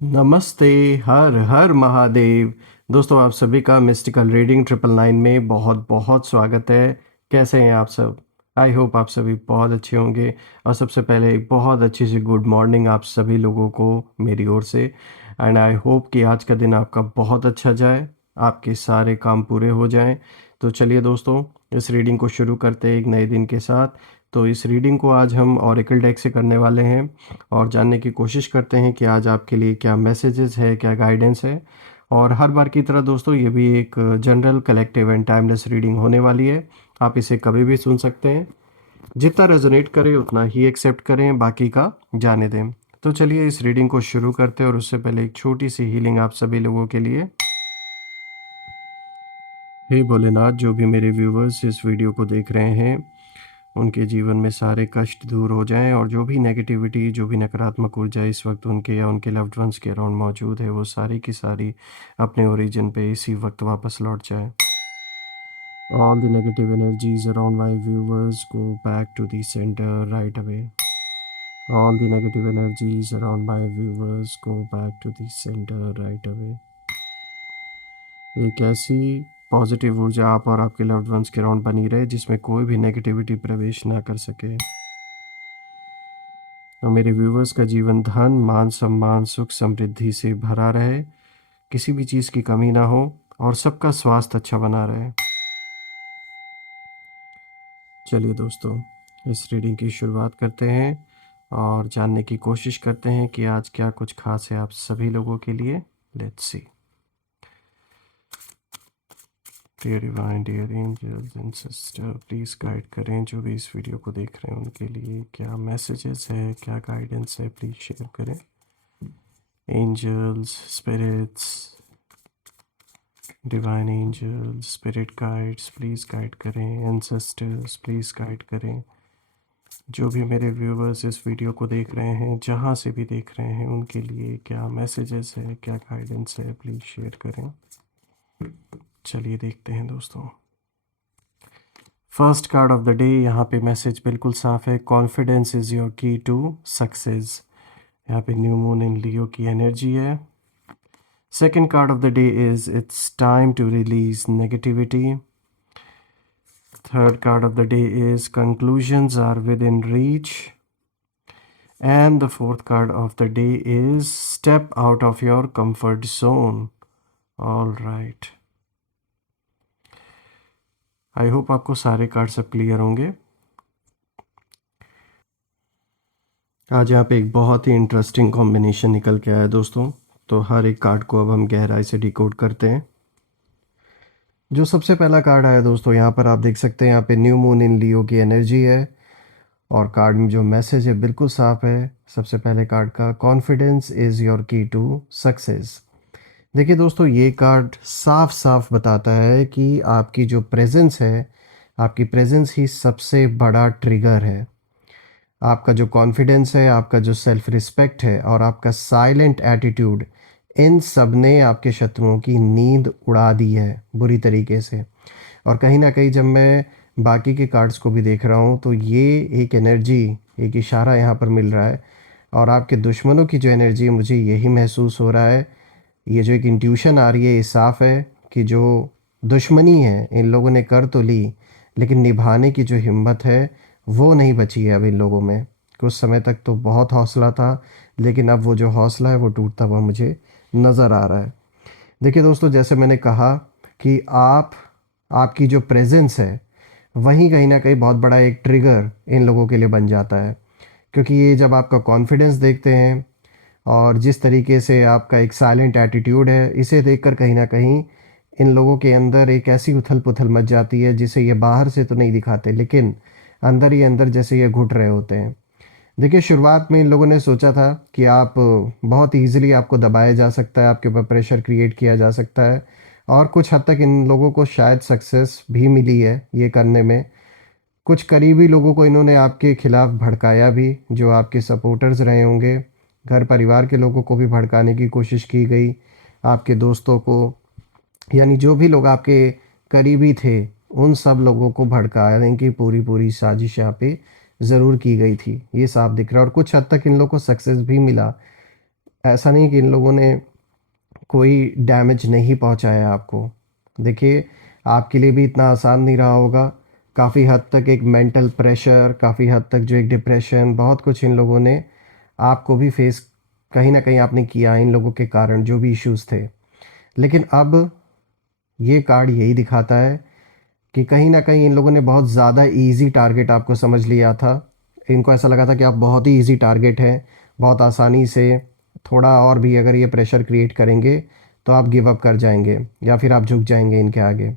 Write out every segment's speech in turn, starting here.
नमस्ते, हर हर महादेव। दोस्तों आप सभी का मिस्टिकल रीडिंग 999 में बहुत-बहुत स्वागत है। कैसे हैं आप सब? आई होप आप सभी बहुत अच्छे होंगे और सबसे पहले एक बहुत अच्छी सी गुड मॉर्निंग आप सभी लोगों को मेरी ओर से। एंड आई होप कि आज का दिन आपका बहुत अच्छा जाए, आपके सारे काम पूरे हो जाएँ। तो चलिए दोस्तों, इस रीडिंग को शुरू करते हैं एक नए दिन के साथ। तो इस रीडिंग को आज हम ओरेकल डेक से करने वाले हैं और जानने की कोशिश करते हैं कि आज आपके लिए क्या मैसेजेस है, क्या गाइडेंस है। और हर बार की तरह दोस्तों ये भी एक general collective and timeless reading होने वाली है। आप इसे कभी भी सुन सकते हैं। जितना रेजोनेट करे उतना ही एक्सेप्ट करें, बाकी का जाने दें। तो चलिए इस रीडिंग को शुरू करते हैं और उससे पहले एक छोटी सी हीलिंग आप सभी लोगों के लिए। हे भोलेनाथ, जो भी मेरे व्यूवर्स इस वीडियो को देख रहे हैं उनके जीवन में सारे कष्ट दूर हो जाएं और जो भी नेगेटिविटी, जो भी नकारात्मक ऊर्जा इस वक्त उनके या उनके लव्ड वंस के अराउंड मौजूद है, वो सारी की सारी अपने ओरिजिन पे इसी वक्त वापस लौट जाए। All the negative energies around my viewers go back to the centre right away. All the negative energies around my viewers go back to the centre right away. एक ऐसी पॉजिटिव ऊर्जा आप और आपके लव्ड वंस के around बनी रहे जिसमें कोई भी नेगेटिविटी प्रवेश ना कर सके और मेरे व्यूवर्स का जीवन धन, मान, सम्मान, सुख, समृद्धि से भरा रहे, किसी भी चीज़ की कमी ना हो और सबका स्वास्थ्य अच्छा बना रहे। चलिए दोस्तों, इस रीडिंग की शुरुआत करते हैं और जानने की कोशिश करते हैं कि आज क्या कुछ खास है आप सभी लोगों के लिए। Let's see. Dear divine, dear angels and sister, please guide करें जो भी इस वीडियो को देख रहे हैं उनके लिए क्या मैसेजेस है, क्या गाइडेंस है, प्लीज़ शेयर करें। Angels, spirits, divine angels, spirit guides, please guide करें। एंसेस्टर्स, प्लीज़ गाइड करें। जो भी मेरे व्यूवर्स इस वीडियो को देख रहे हैं, जहाँ से भी देख रहे हैं, उनके लिए क्या मैसेजेस है, क्या गाइडेंस है, प्लीज़ शेयर करें। चलिए देखते हैं दोस्तों। First card of the day, यहाँ पे मैसेज बिल्कुल साफ है। Confidence is your key to success. यहाँ पे न्यू मून इन लियो की एनर्जी है। Second card of the day is it's time to release negativity. Third card of the day is conclusions are within reach. And the fourth card of the day is step out of your comfort zone. All right. I hope आपको सारे card सब clear होंगे। आज यहाँ पे एक बहुत ही interesting combination निकल के आया है दोस्तों। तो हर एक कार्ड को अब हम गहराई से डिकोड करते हैं। जो सबसे पहला कार्ड आया दोस्तों, यहाँ पर आप देख सकते हैं, यहाँ पे न्यू मून इन लियो की एनर्जी है और कार्ड में जो मैसेज है बिल्कुल साफ है। सबसे पहले कार्ड का confidence is your key to success. देखिए दोस्तों, ये कार्ड साफ साफ बताता है कि आपकी जो प्रेजेंस है, आपकी प्रेजेंस ही सबसे बड़ा ट्रिगर है। आपका जो कॉन्फिडेंस है, आपका जो सेल्फ रिस्पेक्ट है और आपका साइलेंट एटीट्यूड, इन सब ने आपके शत्रुओं की नींद उड़ा दी है बुरी तरीके से। और कहीं ना कहीं जब मैं बाकी के कार्ड्स को भी देख रहा हूँ तो ये एक एनर्जी, एक इशारा यहाँ पर मिल रहा है। और आपके दुश्मनों की जो एनर्जी है, मुझे यही महसूस हो रहा है। ये जो एक इंट्यूशन आ रही है, ये साफ़ है कि जो दुश्मनी है इन लोगों ने कर तो ली, लेकिन निभाने की जो हिम्मत है वो नहीं बची है अब इन लोगों में। कुछ समय तक तो बहुत हौसला था, लेकिन अब वो जो हौसला है वो टूटता हुआ मुझे नज़र आ रहा है। देखिए दोस्तों, जैसे मैंने कहा कि आपकी जो प्रेजेंस है वहीं कहीं ना कहीं बहुत बड़ा एक ट्रिगर इन लोगों के लिए बन जाता है। क्योंकि ये जब आपका कॉन्फिडेंस देखते हैं और जिस तरीके से आपका एक साइलेंट एटीट्यूड है, इसे देखकर कहीं ना कहीं इन लोगों के अंदर एक ऐसी उथल पुथल मच जाती है जिसे ये बाहर से तो नहीं दिखाते, लेकिन अंदर ही अंदर जैसे ये घुट रहे होते हैं। देखिए, शुरुआत में इन लोगों ने सोचा था कि आप बहुत ईज़िली आपको दबाया जा सकता है, आपके ऊपर प्रेशर क्रिएट किया जा सकता है और कुछ हद तक इन लोगों को शायद सक्सेस भी मिली है ये करने में। कुछ करीबी लोगों को इन्होंने आपके खिलाफ भड़काया भी, जो आपके सपोर्टर्स रहे होंगे। घर परिवार के लोगों को भी भड़काने की कोशिश की गई, आपके दोस्तों को, यानी जो भी लोग आपके करीबी थे, उन सब लोगों को भड़काने की पूरी पूरी साजिश यहाँ पे ज़रूर की गई थी। ये साफ दिख रहा है और कुछ हद तक इन लोगों को सक्सेस भी मिला। ऐसा नहीं कि इन लोगों ने कोई डैमेज नहीं पहुंचाया आपको। देखिए, आपके लिए भी इतना आसान नहीं रहा होगा। काफ़ी हद तक एक मेंटल प्रेशर, काफ़ी हद तक जो एक डिप्रेशन, बहुत कुछ इन लोगों ने आपको भी फेस कहीं न कहीं आपने किया इन लोगों के कारण, जो भी इश्यूज़ थे। लेकिन अब ये कार्ड यही दिखाता है कि कहीं न कहीं इन लोगों ने बहुत ज़्यादा ईज़ी टारगेट आपको समझ लिया था। इनको ऐसा लगा था कि आप बहुत ही ईज़ी टारगेट हैं, बहुत आसानी से थोड़ा और भी अगर ये प्रेशर क्रिएट करेंगे, तो आप गिव अप कर जाएँगे या फिर आप झुक जाएँगे इनके आगे।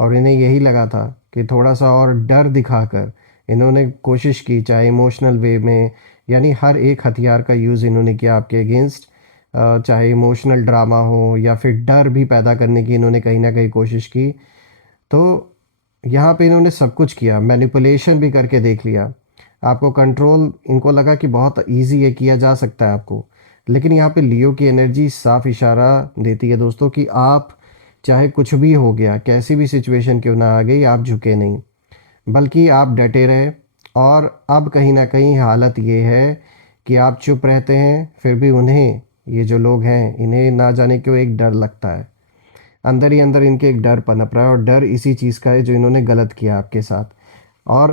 और इन्हें यही लगा था कि थोड़ा-सा और डर दिखाकर इन्होंने कोशिश की, चाहे इमोशनल वे में, यानी हर एक हथियार का यूज़ इन्होंने किया आपके अगेंस्ट। चाहे इमोशनल ड्रामा हो या फिर डर भी पैदा करने की इन्होंने कहीं न कहीं कोशिश की। तो यहाँ पे इन्होंने सब कुछ किया, मैनिपुलेशन भी करके देख लिया। आपको कंट्रोल इनको लगा कि बहुत ईज़ी है, किया जा सकता है आपको। लेकिन यहाँ पे लियो की एनर्जी साफ़ इशारा देती है दोस्तों कि आप चाहे कुछ भी हो गया, कैसी भी सिचुएशन क्यों ना आ गई, आप झुके नहीं, बल्कि आप डटे रहे। और अब कहीं न कहीं हालत ये है कि आप चुप रहते हैं, फिर भी उन्हें, ये जो लोग हैं, इन्हें ना जाने क्यों एक डर लगता है। अंदर ही अंदर इनके एक डर पनप रहा है और डर इसी चीज़ का है जो इन्होंने गलत किया आपके साथ। और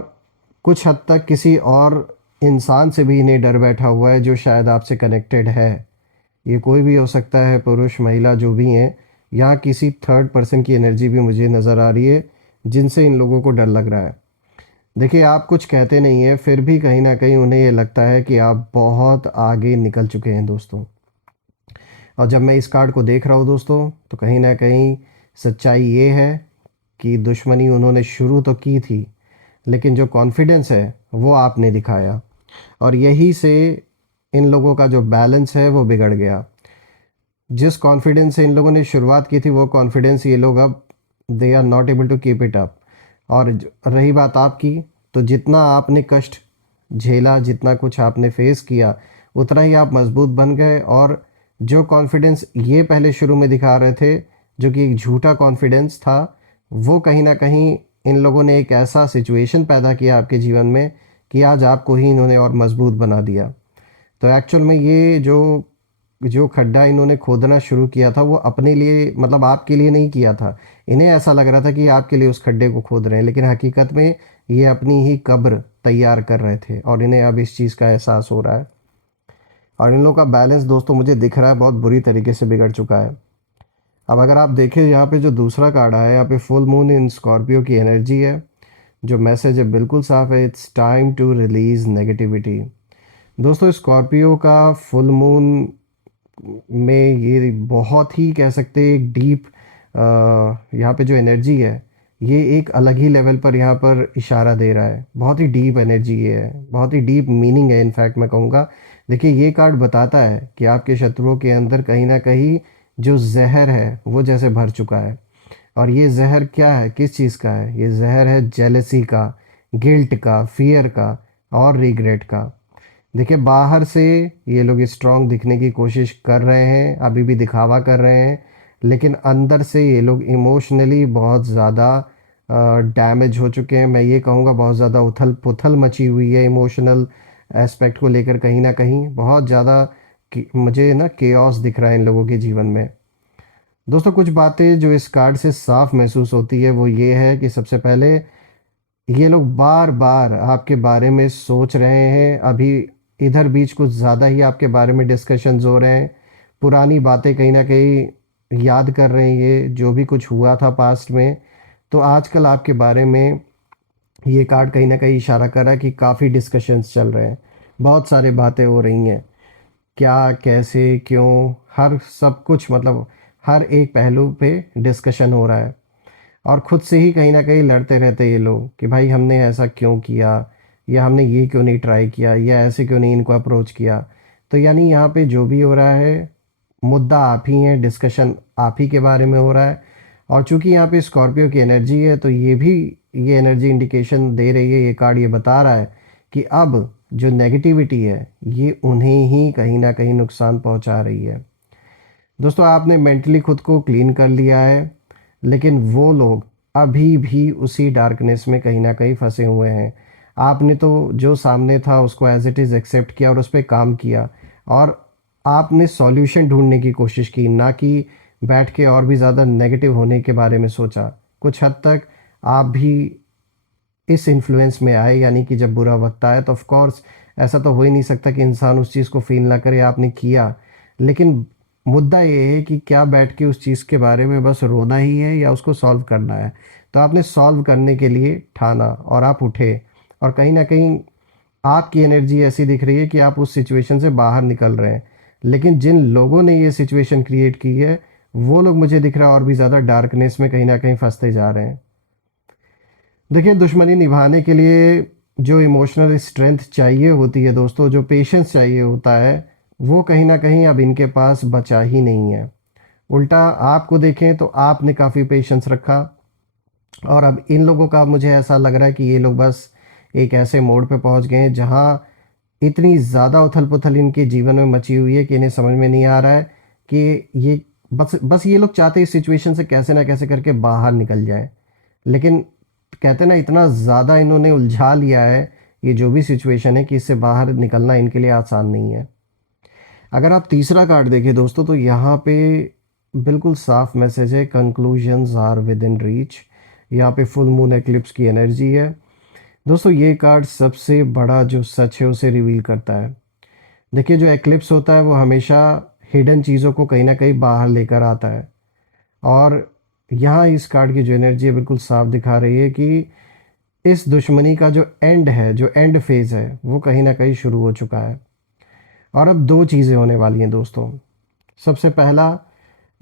कुछ हद तक किसी और इंसान से भी इन्हें डर बैठा हुआ है जो शायद आपसे कनेक्टेड है। ये कोई भी हो सकता है, पुरुष, महिला जो भी हैं। यहाँ किसी थर्ड पर्सन की एनर्जी भी मुझे नज़र आ रही है, जिनसे इन लोगों को डर लग रहा है। देखिए, आप कुछ कहते नहीं हैं, फिर भी कहीं न कहीं उन्हें ये लगता है कि आप बहुत आगे निकल चुके हैं दोस्तों। और जब मैं इस कार्ड को देख रहा हूँ दोस्तों, तो कहीं न कहीं सच्चाई ये है कि दुश्मनी उन्होंने शुरू तो की थी, लेकिन जो कॉन्फिडेंस है, वो आपने दिखाया। और यही से इन लोगों का जो बैलेंस है, वो बिगड़ गया। जिस कॉन्फिडेंस से इन लोगों ने शुरुआत की थी, वो कॉन्फिडेंस ये लोग अब they are not able to keep it up. और रही बात आपकी, तो जितना आपने कष्ट झेला, जितना कुछ आपने फेस किया, उतना ही आप मजबूत बन गए। और जो कॉन्फिडेंस ये पहले शुरू में दिखा रहे थे, जो कि एक झूठा कॉन्फिडेंस था, वो कहीं ना कहीं इन लोगों ने एक ऐसा सिचुएशन पैदा किया आपके जीवन में कि आज आपको ही इन्होंने और मजबूत बना दिया। तो एक्चुअल में ये जो जो खड्डा इन्होंने खोदना शुरू किया था, वो अपने लिए, मतलब आपके लिए नहीं किया था। इन्हें ऐसा लग रहा था कि आपके लिए उस खड्डे को खोद रहे हैं, लेकिन हकीकत में ये अपनी ही कब्र तैयार कर रहे थे और इन्हें अब इस चीज़ का एहसास हो रहा है। और इन लोगों का बैलेंस दोस्तों मुझे दिख रहा है बहुत बुरी तरीके से बिगड़ चुका है। अब अगर आप देखें, यहाँ पे जो दूसरा कार्ड आया है, यहाँ पे फुल मून इन स्कॉर्पियो की एनर्जी है। जो मैसेज है बिल्कुल साफ है, it's time to release negativity. दोस्तों, स्कॉर्पियो का फुल मून में ये बहुत ही कह सकते हैं एक डीप, यहाँ पे जो एनर्जी है, ये एक अलग ही लेवल पर यहाँ पर इशारा दे रहा है। बहुत ही डीप एनर्जी ये है, बहुत ही डीप मीनिंग है, इनफैक्ट मैं कहूँगा। देखिए, ये कार्ड बताता है कि आपके शत्रुओं के अंदर कहीं ना कहीं जो जहर है, वो जैसे भर चुका है। और ये जहर क्या है, किस चीज़ का है? ये जहर है जेलसी का, गिल्ट का, फियर का और रिग्रेट का। देखिए, बाहर से ये लोग स्ट्रांग दिखने की कोशिश कर रहे हैं, अभी भी दिखावा कर रहे हैं, लेकिन अंदर से ये लोग इमोशनली बहुत ज़्यादा डैमेज हो चुके हैं। मैं ये कहूँगा बहुत ज़्यादा उथल पुथल मची हुई है इमोशनल एस्पेक्ट को लेकर। कहीं ना कहीं बहुत ज़्यादा मुझे ना केओस दिख रहा है इन लोगों के जीवन में। दोस्तों, कुछ बातें जो इस कार्ड से साफ महसूस होती है, वो ये है कि सबसे पहले ये लोग बार बार आपके बारे में सोच रहे हैं। अभी इधर बीच कुछ ज़्यादा ही आपके बारे में डिस्कशंस हो रहे हैं, पुरानी बातें कहीं ना कहीं याद कर रहे हैं, ये जो भी कुछ हुआ था पास्ट में। तो आजकल आपके बारे में ये कार्ड कहीं ना कहीं इशारा कर रहा है कि काफ़ी डिस्कशंस चल रहे हैं, बहुत सारी बातें हो रही हैं। क्या, कैसे, क्यों, हर सब कुछ, मतलब हर एक पहलू पे डिस्कशन हो रहा है। और खुद से ही कहीं न कहीं लड़ते रहते हैं ये लोग कि भाई हमने ऐसा क्यों किया, या हमने ये क्यों नहीं ट्राई किया, या ऐसे क्यों नहीं इनको अप्रोच किया। तो यानी यहाँ पे जो भी हो रहा है, मुद्दा आप ही हैं, डिस्कशन आप ही के बारे में हो रहा है। और चूंकि यहाँ पे स्कॉर्पियो की एनर्जी है, तो ये भी, ये एनर्जी इंडिकेशन दे रही है, ये कार्ड ये बता रहा है कि अब जो नेगेटिविटी है, ये उन्हें ही कहीं ना कहीं नुकसान पहुंचा रही है। दोस्तों, आपने मेंटली खुद को क्लीन कर लिया है, लेकिन वो लोग अभी भी उसी डार्कनेस में कहीं ना कहीं फंसे हुए हैं। आपने तो जो सामने था उसको एज इट इज़ एक्सेप्ट किया और उस पर काम किया। और आपने सॉल्यूशन ढूँढने की कोशिश की, ना कि बैठ के और भी ज़्यादा नेगेटिव होने के बारे में सोचा। कुछ हद तक आप भी इस इन्फ्लुएंस में आए, यानी कि जब बुरा वक़्त आया तो ऑफ़ कोर्स ऐसा तो हो ही नहीं सकता कि इंसान उस चीज़ को फ़ील ना करे, आपने किया। लेकिन मुद्दा ये है कि क्या बैठ के उस चीज़ के बारे में बस रोना ही है या उसको सॉल्व करना है? तो आपने सॉल्व करने के लिए ठाना और आप उठे, और कहीं न कहीं आपकी एनर्जी ऐसी दिख रही है कि आप उस सिचुएशन से बाहर निकल रहे हैं। लेकिन जिन लोगों ने ये सिचुएशन क्रिएट की है, वो लोग मुझे दिख रहा है और भी ज़्यादा डार्कनेस में कहीं न कहीं फँसते जा रहे हैं। देखिए, दुश्मनी निभाने के लिए जो इमोशनल स्ट्रेंथ चाहिए होती है दोस्तों, जो पेशेंस चाहिए होता है, वो कहीं न कहीं अब इनके पास बचा ही नहीं है। उल्टा आपको देखें तो आपने काफ़ी पेशेंस रखा, और अब इन लोगों का मुझे ऐसा लग रहा है कि ये लोग बस एक ऐसे मोड़ पे पहुँच गए हैं जहाँ इतनी ज़्यादा उथल-पुथल इनके जीवन में मची हुई है कि इन्हें समझ में नहीं आ रहा है कि ये बस बस ये लोग चाहते हैं इस सिचुएशन से कैसे ना कैसे करके बाहर निकल जाएँ। लेकिन कहते हैं ना, इतना ज़्यादा इन्होंने उलझा लिया है ये जो भी सिचुएशन है कि इससे बाहर निकलना इनके लिए आसान नहीं है। अगर आप तीसरा कार्ड देखें दोस्तों, तो यहाँ पे बिल्कुल साफ मैसेज है, conclusions are within reach. यहाँ पे फुल मून एक्लिप्स की एनर्जी है दोस्तों। ये कार्ड सबसे बड़ा जो सच है उसे रिवील करता है। देखिए, जो एक्लिप्स होता है वो हमेशा हिडन चीज़ों को कहीं ना कहीं बाहर लेकर आता है, और यहाँ इस कार्ड की जो एनर्जी है बिल्कुल साफ दिखा रही है कि इस दुश्मनी का जो एंड है, जो एंड फेज़ है, वो कहीं न कहीं शुरू हो चुका है। और अब 2 चीज़ें होने वाली हैं दोस्तों। सबसे पहला,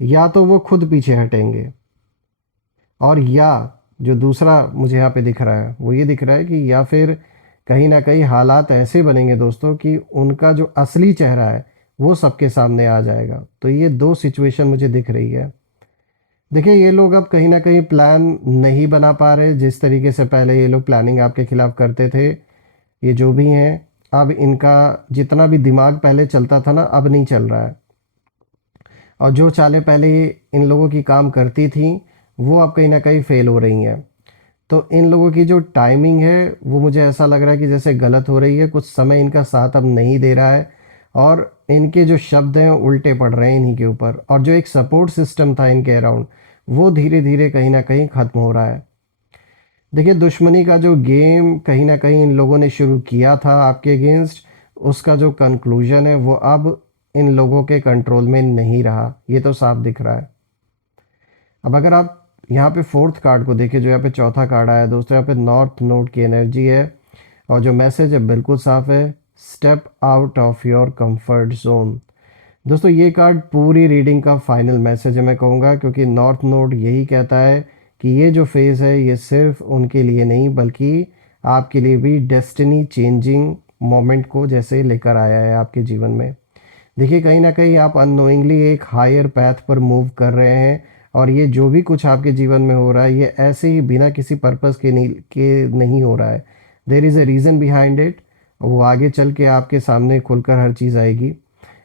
या तो वो खुद पीछे हटेंगे, और या जो दूसरा मुझे यहाँ पे दिख रहा है, वो ये दिख रहा है कि या फिर कहीं न कहीं हालात ऐसे बनेंगे दोस्तों कि उनका जो असली चेहरा है, वो सबके सामने आ जाएगा। तो ये 2 सिचुएशन मुझे दिख रही है। देखिए, ये लोग अब कहीं न कहीं प्लान नहीं बना पा रहे, जिस तरीके से पहले ये लोग प्लानिंग आपके खिलाफ करते थे। ये जो भी हैं, अब इनका जितना भी दिमाग पहले चलता था ना, अब नहीं चल रहा है। और जो चालें पहले इन लोगों की काम करती थीं, वो अब कहीं न कहीं फ़ेल हो रही हैं। तो इन लोगों की जो टाइमिंग है, वो मुझे ऐसा लग रहा है कि जैसे गलत हो रही है, कुछ समय इनका साथ अब नहीं दे रहा है, और इनके जो शब्द हैं उल्टे पड़ रहे हैं इन्हीं के ऊपर, और जो एक सपोर्ट सिस्टम था इनके अराउंड, वो धीरे-धीरे कहीं न कहीं ख़त्म हो रहा है। देखिए, दुश्मनी का जो गेम कहीं न कहीं इन लोगों ने शुरू किया था आपके अगेंस्ट, उसका जो कंक्लूज़न है वो अब इन लोगों के कंट्रोल में नहीं रहा, ये तो साफ दिख रहा है। अब अगर आप यहाँ पे 4th कार्ड को देखें, जो यहाँ पे चौथा कार्ड आया है दोस्तों, यहाँ पे नॉर्थ नोड की एनर्जी है, और जो मैसेज है बिल्कुल साफ है, step out of your comfort zone. दोस्तों, ये कार्ड पूरी रीडिंग का फाइनल मैसेज है मैं कहूँगा, क्योंकि नॉर्थ नोड यही कहता है कि ये जो फेज़ है ये सिर्फ उनके लिए नहीं बल्कि आपके लिए भी डेस्टिनी चेंजिंग मोमेंट को जैसे लेकर आया है आपके जीवन में। देखिए, कहीं न कहीं आप अननोइंगली एक हायर पाथ पर मूव कर रहे हैं, और ये जो भी कुछ आपके जीवन में हो रहा है, ये ऐसे ही बिना किसी पर्पस के नहीं हो रहा है। There is a reason behind it, वो आगे चल के आपके सामने खुलकर हर चीज़ आएगी।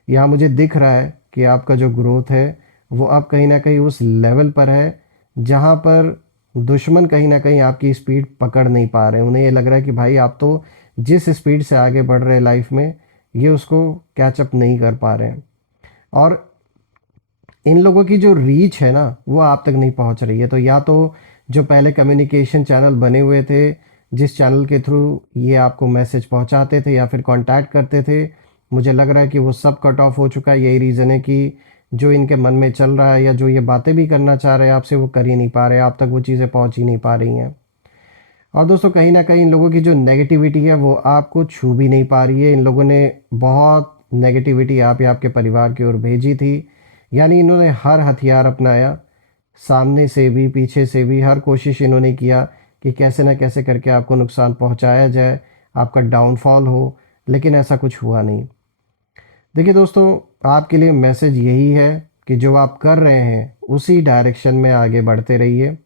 यहाँ मुझे दिख रहा है कि आपका जो ग्रोथ है, वो अब कहीं न कहीं उस लेवल पर है, जहाँ पर दुश्मन कहीं न कहीं आपकी स्पीड पकड़ नहीं पा रहे हैं। उन्हें ये लग रहा है कि भाई, आप तो जिस स्पीड से आगे बढ़ रहे हैं लाइफ़ में, ये उसको कैच अप नहीं कर पा रहे हैं। और इन लोगों की जो रीच है ना, वो आप तक नहीं पहुंच रही है। तो या तो जो पहले कम्युनिकेशन चैनल बने हुए थे, जिस चैनल के थ्रू ये आपको मैसेज पहुंचाते थे या फिर कांटेक्ट करते थे, मुझे लग रहा है कि वो सब कट ऑफ हो चुका है। यही रीज़न है कि जो इनके मन में चल रहा है या जो ये बातें भी करना चाह रहे हैं आपसे, वो कर ही नहीं पा रहे, आप तक वो चीज़ें पहुंच ही नहीं पा रही हैं। और दोस्तों, कहीं न कहीं इन लोगों की जो नेगेटिविटी है वो आपको छू भी नहीं पा रही है। इन लोगों ने बहुत नेगेटिविटी आप या आपके परिवार की ओर भेजी थी। यानी इन्होंने हर हथियार अपनाया, सामने से भी, पीछे से भी हर कोशिश इन्होंने किया कि कैसे न कैसे करके आपको नुकसान पहुँचाया जाए, आपका डाउनफॉल हो, लेकिन ऐसा कुछ हुआ नहीं। देखिए दोस्तों, आपके लिए मैसेज यही है कि जो आप कर रहे हैं, उसी डायरेक्शन में आगे बढ़ते रहिए।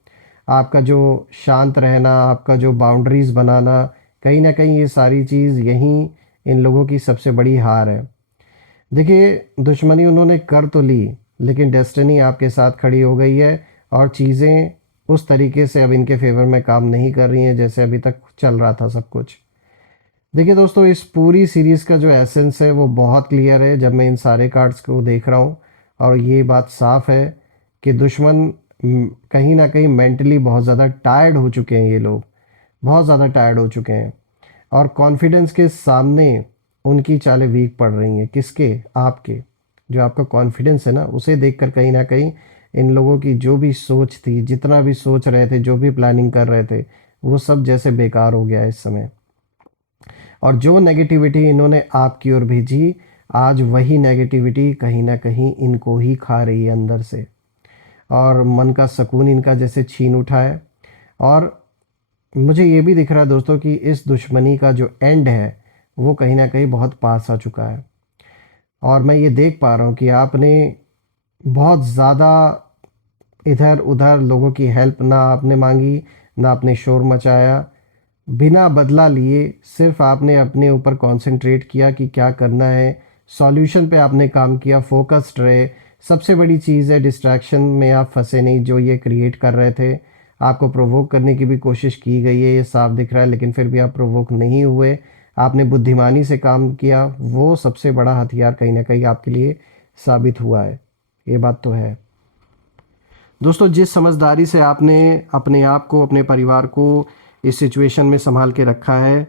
आपका जो शांत रहना, आपका जो बाउंड्रीज़ बनाना, कहीं न कहीं ये सारी चीज़ यहीं इन लोगों की सबसे बड़ी हार है। देखिए, दुश्मनी उन्होंने कर तो ली, लेकिन डेस्टिनी आपके साथ खड़ी हो गई है, और चीज़ें उस तरीके से अब इनके फ़ेवर में काम नहीं कर रही हैं, जैसे अभी तक चल रहा था सब कुछ। देखिए दोस्तों, इस पूरी सीरीज़ का जो एसेंस है वो बहुत क्लियर है जब मैं इन सारे कार्ड्स को देख रहा हूँ। और ये बात साफ है कि दुश्मन कहीं ना कहीं मेंटली बहुत ज़्यादा टायर्ड हो चुके हैं। ये लोग बहुत ज़्यादा टायर्ड हो चुके हैं और कॉन्फिडेंस के सामने उनकी चालें वीक पड़ रही हैं। किसके? आपके। जो आपका कॉन्फिडेंस है ना, उसे देखकर कहीं ना कहीं इन लोगों की जो भी सोच थी, जितना भी सोच रहे थे, जो भी प्लानिंग कर रहे थे, वो सब जैसे बेकार हो गया है इस समय। और जो नेगेटिविटी इन्होंने आपकी ओर भेजी, आज वही नेगेटिविटी कहीं ना कहीं इनको ही खा रही है अंदर से। और मन का सुकून इनका जैसे छीन उठा है। और मुझे ये भी दिख रहा है दोस्तों कि इस दुश्मनी का जो एंड है वो कहीं ना कहीं बहुत पास आ चुका है। और मैं ये देख पा रहा हूँ कि आपने बहुत ज़्यादा इधर उधर लोगों की हेल्प ना आपने मांगी, ना आपने शोर मचाया। बिना बदला लिए सिर्फ आपने अपने ऊपर कंसंट्रेट किया कि क्या करना है, सॉल्यूशन पे आपने काम किया, फोकस्ड रहे। सबसे बड़ी चीज़ है, डिस्ट्रैक्शन में आप फंसे नहीं जो ये क्रिएट कर रहे थे। आपको प्रोवोक करने की भी कोशिश की गई है, ये साफ दिख रहा है, लेकिन फिर भी आप प्रोवोक नहीं हुए। आपने बुद्धिमानी से काम किया, वो सबसे बड़ा हथियार कहीं ना कहीं आपके लिए साबित हुआ है। ये बात तो है दोस्तों। जिस समझदारी से आपने अपने आप को, अपने परिवार को इस सिचुएशन में संभाल के रखा है,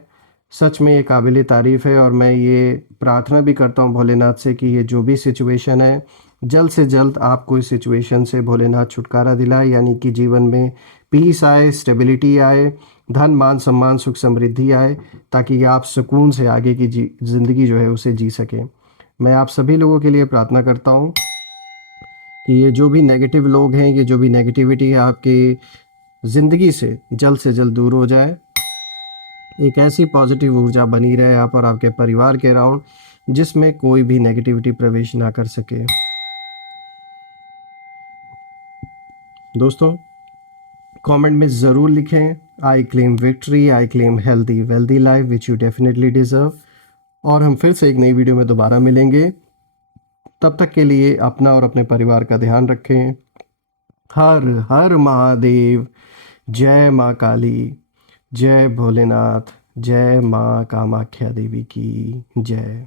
सच में ये काबिल तारीफ़ है। और मैं ये प्रार्थना भी करता हूँ भोलेनाथ से कि ये जो भी सिचुएशन है, जल्द से जल्द आपको इस सिचुएशन से भोलेनाथ छुटकारा दिलाए, यानी कि जीवन में पीस आए, स्टेबिलिटी आए, धन मान सम्मान सुख समृद्धि आए, ताकि आप सुकून से आगे की ज़िंदगी जो है उसे जी सकें। मैं आप सभी लोगों के लिए प्रार्थना करता हूँ कि ये जो भी नेगेटिव लोग हैं, ये जो भी नेगेटिविटी है आपकी ज़िंदगी से जल्द दूर हो जाए। एक ऐसी पॉजिटिव ऊर्जा बनी रहे आप और आपके परिवार के अराउंड, जिसमें कोई भी नेगेटिविटी प्रवेश ना कर सके। दोस्तों, कमेंट में ज़रूर लिखें, I claim victory, I claim healthy wealthy life which you definitely deserve. और हम फिर से एक नई वीडियो में दोबारा मिलेंगे। तब तक के लिए अपना और अपने परिवार का ध्यान रखें। हर हर महादेव। जय माँ काली, जय भोलेनाथ, जय माँ कामाख्या देवी की जय।